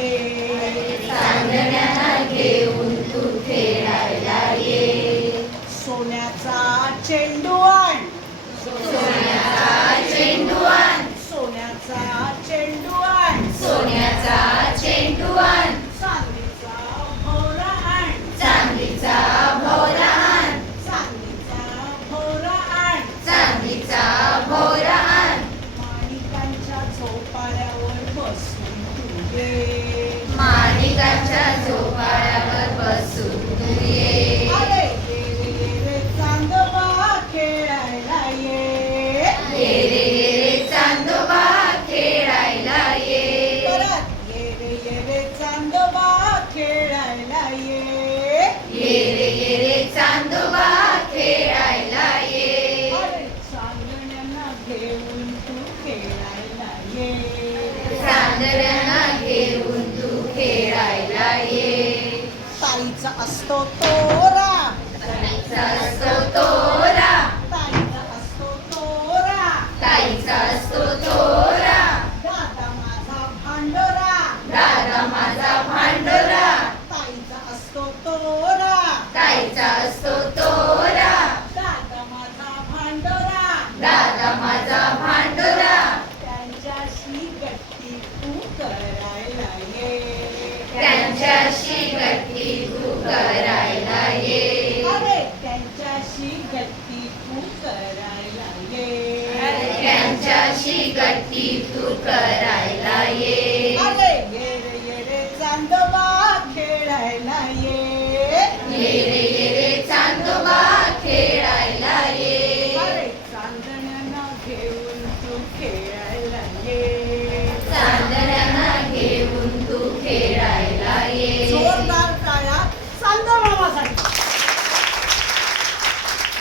ये. चांदण्या घेऊन तू खेळायला ये. सोन्याचा चेंडू आण. सोन्याचा चेंडू आण. सोन्याचा चेंडू आण. सोन्याचा चेंडू आण. चांदीचा भोवरा आण. चांदीचा भोवरा आण. चांदीचा भोवरा आण. चांदीचा भोवरा आण. माणिकांच्या झोपाळ्यावर बसून तू ये. माणिकाच्या झोपाळ्यावर बसून तू ये. अरे ये रे चांदोबा खेळायला ये. ये रे चांदोबा खेळायला ये. परत ये रे चांदोबा खेळायला ये. ये रे चांदोबा खेळायला ये. अरे चांदण्यांना घेऊन तू खेळायला ये. चांदण्या घेऊन तू खेळायला ये. ताईचा असतो तोरा. ताईचा असतो तोरा. ताईचा असतो तोरा. ताईचा असतो तोरा. दादा माझा भांडोरा. दादा माझा भांडोरा. ताईचा असतो तोरा. ताईचा असतो तोरा. दादा माझा भांडोरा. दादा माझा भांडोरा. त्यांच्याशी गट्टी तू करायला ये. त्यांच्याशी गट्टी तू करायला ये. अरे त्यांच्याशी गट्टी तू करायला ये. त्यांच्याशी गट्टी तू करायला ये. अरे